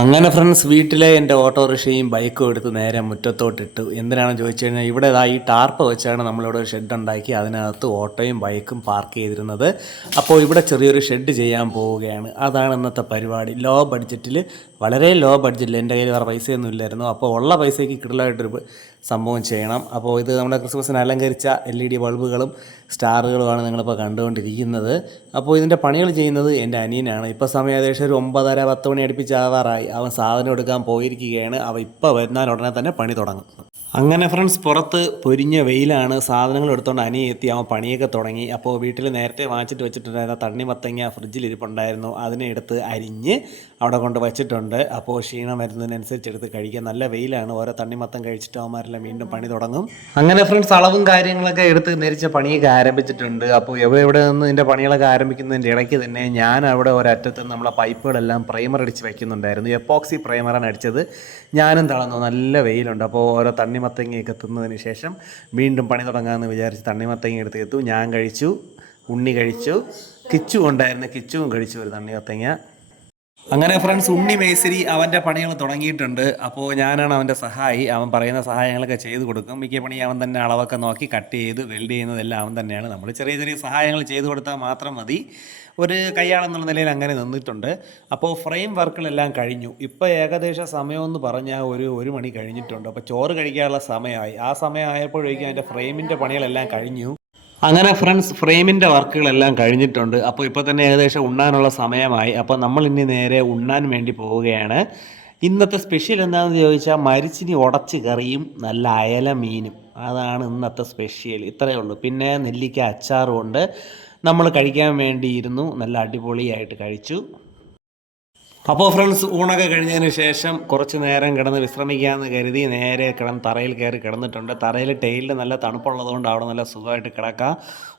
അങ്ങനെ ഫ്രണ്ട്സ് വീട്ടിലെ എന്റെ ഓട്ടോറിക്ഷയും ബൈക്കും എടുത്ത് നേരെ മുറ്റത്തോട്ടിട്ടു. എന്തിനാണെന്ന് ചോദിച്ചു കഴിഞ്ഞാൽ ഇവിടെ ദാ ഈ ടാർപ്പ് വെച്ചാണ് നമ്മളിവിടെ ഒരു ഷെഡ് ഉണ്ടാക്കി. അതിനകത്ത് ഓട്ടോയും ബൈക്കും പാർക്ക് ചെയ്തിരുന്നത്. അപ്പോൾ ഇവിടെ ചെറിയൊരു ഷെഡ് ചെയ്യാൻ പോവുകയാണ്. അതാണ് ഇന്നത്തെ പരിപാടി. ലോ ബഡ്ജറ്റിൽ വളരെ ലോ ബഡ്ജറ്റിൽ എന്റെ കയ്യിൽ വേറെ പൈസയൊന്നും ഇല്ലായിരുന്നു. അപ്പോൾ ഉള്ള പൈസയ്ക്ക് കിടലായിട്ടൊരു സംഭവം ചെയ്യണം. അപ്പോൾ ഇത് നമ്മുടെ ക്രിസ്മസിന് അലങ്കരിച്ച എൽ ഇ ഡി ബൾബുകളും സ്റ്റാറുകളുമാണ് നിങ്ങളിപ്പോൾ കണ്ടുകൊണ്ടിരിക്കുന്നത്. അപ്പോൾ ഇതിന്റെ പണികൾ ചെയ്യുന്നത് എന്റെ അനിയനാണ്. ഇപ്പോൾ സമയം ഏകദേശം ഒരു ഒമ്പതര പത്ത് മണി അടുപ്പിച്ച് ആവാറായി. അവൻ സാധനം എടുക്കാൻ പോയിരിക്കുകയാണ്. അവ ഇപ്പോൾ വരുന്നാൽ ഉടനെ തന്നെ പണി തുടങ്ങും. അങ്ങനെ ഫ്രണ്ട്സ് പുറത്ത് പൊരിഞ്ഞ വെയിലാണ് സാധനങ്ങൾ എടുത്തുകൊണ്ട് അനിയ എത്തി. അവൻ പണിയൊക്കെ തുടങ്ങി. അപ്പോൾ വീട്ടിൽ നേരത്തെ വാങ്ങിച്ചിട്ട് വെച്ചിട്ടുണ്ടായിരുന്ന തണ്ണിമത്തങ്ങ ഫ്രിഡ്ജിൽ ഇരിപ്പുണ്ടായിരുന്നു. അതിനെ എടുത്ത് അരിഞ്ഞ് അവിടെ കൊണ്ട് വെച്ചിട്ടുണ്ട്. അപ്പോൾ ക്ഷീണം വരുന്നതിനനുസരിച്ച് എടുത്ത് കഴിക്കാൻ നല്ല വെയിലാണ്. ഓരോ തണ്ണിമത്തം കഴിച്ചിട്ട് അവന്മാരെല്ലാം വീണ്ടും പണി തുടങ്ങും. അങ്ങനെ ഫ്രണ്ട്സ് അളവും കാര്യങ്ങളൊക്കെ എടുത്ത് നെരിച്ച പണിയൊക്കെ ആരംഭിച്ചിട്ടുണ്ട്. അപ്പോൾ എവിടെ എവിടെ നിന്ന് ഇതിന്റെ പണികളൊക്കെ ആരംഭിക്കുന്നതിന്റെ ഇടയ്ക്ക് തന്നെ ഞാൻ അവിടെ ഒരറ്റത്ത് നമ്മളെ പൈപ്പുകളെല്ലാം പ്രൈമർ അടിച്ച് വയ്ക്കുന്നുണ്ടായിരുന്നു എപ്പോക്സി പ്രൈമറാണ് അടിച്ചത്. ഞാനും തളർന്നു നല്ല വെയിലുണ്ട്. അപ്പോൾ ഓരോ തണ്ണിമത്തങ്ങയൊക്കെ തിന്നതിന് ശേഷം വീണ്ടും പണി തുടങ്ങാമെന്ന് വിചാരിച്ച് തണ്ണിമത്തങ്ങ എടുത്ത് എത്തു. ഞാൻ കഴിച്ചു ഉണ്ണി കഴിച്ചു. കിച്ചു ഉണ്ടായിരുന്നു കിച്ചുവും കഴിച്ചു ഒരു തണ്ണിമത്തങ്ങ. അങ്ങനെ ഫ്രണ്ട്സ് ഉണ്ണി മേസരി അവന്റെ പണികൾ തുടങ്ങിയിട്ടുണ്ട്. അപ്പോൾ ഞാനാണ് അവന്റെ സഹായി. അവൻ പറയുന്ന സഹായങ്ങളൊക്കെ ചെയ്തു കൊടുക്കും. മിക്ക പണി അവൻ തന്നെ അളവൊക്കെ നോക്കി കട്ട് ചെയ്ത് വെൽഡ് ചെയ്യുന്നതെല്ലാം അവൻ തന്നെയാണ്. നമ്മൾ ചെറിയ ചെറിയ സഹായങ്ങൾ ചെയ്തു കൊടുത്താൽ മാത്രം മതി. ഒരു കയ്യാളെന്നുള്ള നിലയിൽ അങ്ങനെ നിന്നിട്ടുണ്ട്. അപ്പോൾ ഫ്രെയിം വർക്കുകളെല്ലാം കഴിഞ്ഞു. ഇപ്പോൾ ഏകദേശം സമയമെന്ന് പറഞ്ഞാൽ ഒരു ഒരു മണി കഴിഞ്ഞിട്ടുണ്ട്. അപ്പോൾ ചോറ് കഴിക്കാനുള്ള സമയമായി. ആ സമയമായപ്പോഴേക്കും അതിന്റെ ഫ്രെയിമിന്റെ പണികളെല്ലാം കഴിഞ്ഞു. അങ്ങനെ ഫ്രണ്ട്സ് ഫ്രെയിമിന്റെ വർക്കുകളെല്ലാം കഴിഞ്ഞിട്ടുണ്ട്. അപ്പോൾ ഇപ്പോൾ തന്നെ ഏകദേശം ഉണ്ണാനുള്ള സമയമായി. അപ്പോൾ നമ്മൾ ഇനി നേരെ ഉണ്ണാൻ വേണ്ടി പോവുകയാണ്. ഇന്നത്തെ സ്പെഷ്യൽ എന്താണെന്ന് ചോദിച്ചാൽ മരിച്ചിനി ഉടച്ച് കറിയും നല്ല അയല മീനും അതാണ് ഇന്നത്തെ സ്പെഷ്യൽ ഇത്രയേ ഉള്ളൂ. പിന്നെ നെല്ലിക്ക അച്ചാറും ഉണ്ട്. നമ്മൾ കഴിക്കാൻ വേണ്ടിയിരുന്നു. നല്ല അടിപൊളിയായിട്ട് കഴിച്ചു. അപ്പോൾ ഫ്രണ്ട്സ് ഊണൊക്കെ കഴിഞ്ഞതിന് ശേഷം കുറച്ച് നേരം കിടന്ന് വിശ്രമിക്കാമെന്ന് കരുതി നേരെ കിടന്ന് തറയിൽ കയറി കിടന്നിട്ടുണ്ട്. തറയിൽ ടൈലിൽ നല്ല തണുപ്പുള്ളതുകൊണ്ട് അവിടെ നല്ല സുഖമായിട്ട് കിടക്കാം.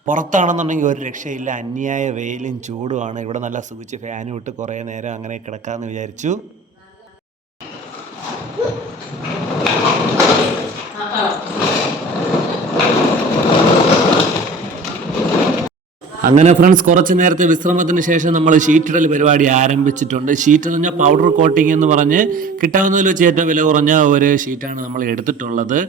പുറത്താണെന്നുണ്ടെങ്കിൽ ഒരു രക്ഷയില്ല. അന്യായ വെയിലും ചൂടുമാണ്. ഇവിടെ നല്ല സുഖിച്ച് ഫാനും ഇട്ട് കുറേ നേരം അങ്ങനെ കിടക്കാമെന്ന് വിചാരിച്ചു. അങ്ങനെ ഫ്രണ്ട്സ് കുറച്ച് നേരത്തെ വിശ്രമത്തിന് ശേഷം നമ്മൾ ഷീറ്റിടൽ പരിപാടി ആരംഭിച്ചിട്ടുണ്ട്. ഷീറ്റ് എന്ന് പറഞ്ഞാൽ പൗഡർ കോട്ടിംഗ് എന്ന് പറഞ്ഞ് കിട്ടാവുന്നതിൽ വെച്ച് ഏറ്റവും വില കുറഞ്ഞ ഒരു ഷീറ്റാണ് നമ്മൾ എടുത്തിട്ടുള്ളത്.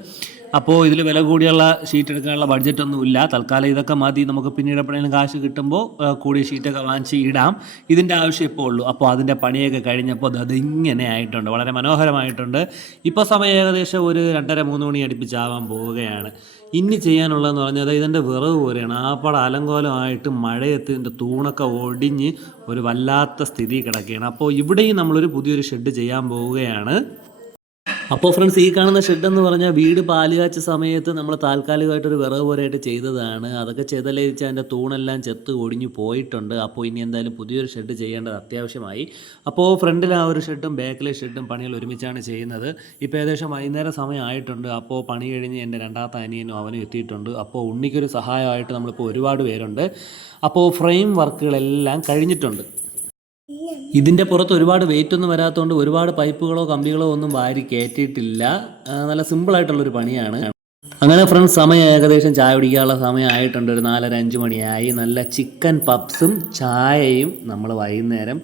അപ്പോൾ ഇതിൽ വില കൂടിയുള്ള ഷീറ്റ് എടുക്കാനുള്ള ബഡ്ജറ്റ് ഒന്നും ഇല്ല. തൽക്കാലം ഇതൊക്കെ മതി. നമുക്ക് പിന്നീട് എപ്പോഴെങ്കിലും കാശ് കിട്ടുമ്പോൾ കൂടിയ ഷീറ്റൊക്കെ വാങ്ങിച്ച് ഇടാം. ഇതിന്റെ ആവശ്യം ഇപ്പോൾ ഉള്ളൂ. അപ്പോൾ അതിന്റെ പണിയൊക്കെ കഴിഞ്ഞപ്പോൾ അത് ഇങ്ങനെ ആയിട്ടുണ്ട്. വളരെ മനോഹരമായിട്ടുണ്ട്. ഇപ്പോൾ സമയം ഏകദേശം ഒരു രണ്ടര മൂന്ന് മണി അടുപ്പിച്ചാവാൻ പോവുകയാണ്. ഇനി ചെയ്യാനുള്ളതെന്ന് പറഞ്ഞാൽ ഇതിന്റെ വിറവ് പോലെയാണ്. ആപ്പാട് പടം അലങ്കോലമായിട്ട് മഴയത്ത് ഇതിന്റെ തൂണൊക്കെ ഒടിഞ്ഞ് ഒരു വല്ലാത്ത സ്ഥിതി കിടക്കുകയാണ്. അപ്പോൾ ഇവിടെയും നമ്മളൊരു പുതിയൊരു ഷെഡ് ചെയ്യാൻ പോവുകയാണ്. അപ്പോൾ ഫ്രണ്ട്സ് ഈ കാണുന്ന ഷെഡ് എന്ന് പറഞ്ഞാൽ വീട് പാൽ കാച്ച സമയത്ത് നമ്മൾ താൽക്കാലികമായിട്ടൊരു വിറവ് പോലെയായിട്ട് ചെയ്തതാണ്. അതൊക്കെ ചെയ്തല്ലേ വെച്ചാൽ അതിന്റെ തൂണെല്ലാം ചെത്ത് ഒടിഞ്ഞു പോയിട്ടുണ്ട്. അപ്പോൾ ഇനി എന്തായാലും പുതിയൊരു ഷെഡ് ചെയ്യേണ്ടത് അത്യാവശ്യമായി. അപ്പോൾ ഫ്രണ്ടിൽ ആ ഒരു ഷെഡും ബാക്കിലെ ഷെഡും പണികൾ ഒരുമിച്ചാണ് ചെയ്യുന്നത്. ഇപ്പോൾ ഏകദേശം വൈകുന്നേരം സമയമായിട്ടുണ്ട്. അപ്പോൾ പണി കഴിഞ്ഞ് എന്റെ രണ്ടാമത്തെ അനിയനും അവനും എത്തിയിട്ടുണ്ട്. അപ്പോൾ ഉണ്ണിക്കൊരു സഹായമായിട്ട് നമ്മളിപ്പോൾ ഒരുപാട് പേരുണ്ട്. അപ്പോൾ ഫ്രെയിം വർക്കുകളെല്ലാം കഴിഞ്ഞിട്ടുണ്ട്. ഇതിന്റെ പുറത്ത് ഒരുപാട് വെയിറ്റ് ഒന്നും വരാത്തതുകൊണ്ട് ഒരുപാട് പൈപ്പുകളോ കമ്പികളോ ഒന്നും വാരി കയറ്റിയിട്ടില്ല നല്ല സിമ്പിളായിട്ടുള്ളൊരു പണിയാണ്. അങ്ങനെ ഫ്രണ്ട്സ് സമയം ഏകദേശം ചായ കുടിക്കാനുള്ള സമയമായിട്ടുണ്ട് ഒരു നാലര അഞ്ച് മണിയായി. നല്ല ചിക്കൻ പപ്സും ചായയും നമ്മൾ വൈകുന്നേരം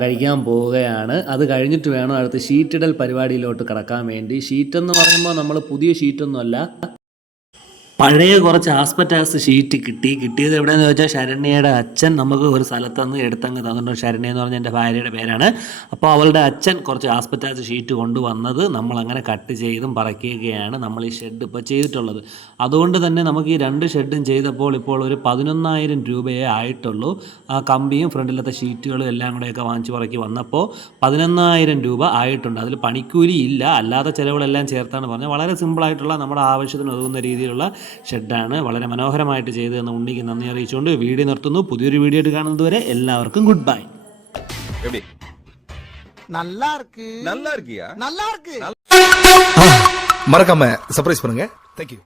കഴിക്കാൻ പോവുകയാണ്. അത് കഴിഞ്ഞിട്ട് വേണം അടുത്ത് ഷീറ്റിടൽ പരിപാടിയിലോട്ട് കിടക്കാൻ വേണ്ടി. ഷീറ്റെന്ന് പറയുമ്പോൾ നമ്മൾ പുതിയ ഷീറ്റൊന്നുമല്ല പഴയ കുറച്ച് ആസ്പെറ്റാസ് ഷീറ്റ് കിട്ടി. കിട്ടിയത് എവിടെയെന്ന് ചോദിച്ചാൽ ശരണ്യയുടെ അച്ഛൻ നമുക്ക് ഒരു സ്ഥലത്ത് നിന്ന് എടുത്തങ്ങ് തന്നിട്ടുണ്ട്. ശരണ്യ എന്ന് പറഞ്ഞ എന്റെ ഭാര്യയുടെ പേരാണ്. അപ്പോൾ അവളുടെ അച്ഛൻ കുറച്ച് ആസ്പെറ്റാസ് ഷീറ്റ് കൊണ്ടുവന്നത് നമ്മളങ്ങനെ കട്ട് ചെയ്തും പറക്കുകയാണ് നമ്മൾ ഈ ഷെഡ് ഇപ്പോൾ ചെയ്തിട്ടുള്ളത്. അതുകൊണ്ട് തന്നെ നമുക്ക് ഈ രണ്ട് ഷെഡും ചെയ്തപ്പോൾ ഇപ്പോൾ ഒരു പതിനൊന്നായിരം രൂപയേ ആയിട്ടുള്ളൂ. ആ കമ്പിയും ഫ്രണ്ടിലത്തെ ഷീറ്റുകളും എല്ലാം കൂടെയൊക്കെ വാങ്ങിച്ച് പറക്കി വന്നപ്പോൾ പതിനൊന്നായിരം രൂപ ആയിട്ടുണ്ട്. അതിൽ പണിക്കൂലി ഇല്ല. അല്ലാത്ത ചിലവുകളെല്ലാം ചേർത്താണ് പറഞ്ഞത്. വളരെ സിമ്പിളായിട്ടുള്ള നമ്മുടെ ആവശ്യത്തിന് ഒതുങ്ങുന്ന രീതിയിലുള്ള ഷെഡാണ് വളരെ മനോഹരമായിട്ട് ചെയ്തു തന്ന ഉണ്ണിക്ക് നന്ദി അറിയിച്ചുകൊണ്ട് വീഡിയോ നിർത്തുന്നു പുതിയൊരു വീഡിയോ ആയിട്ട് കാണുന്നത് വരെ എല്ലാവർക്കും ഗുഡ് ബൈ எப்படி நல்லா இருக்கு நல்லா இருக்கியா நல்லா இருக்கு மறக்காம சர்ப்ரைஸ் பண்ணுங்க தேங்க்யூ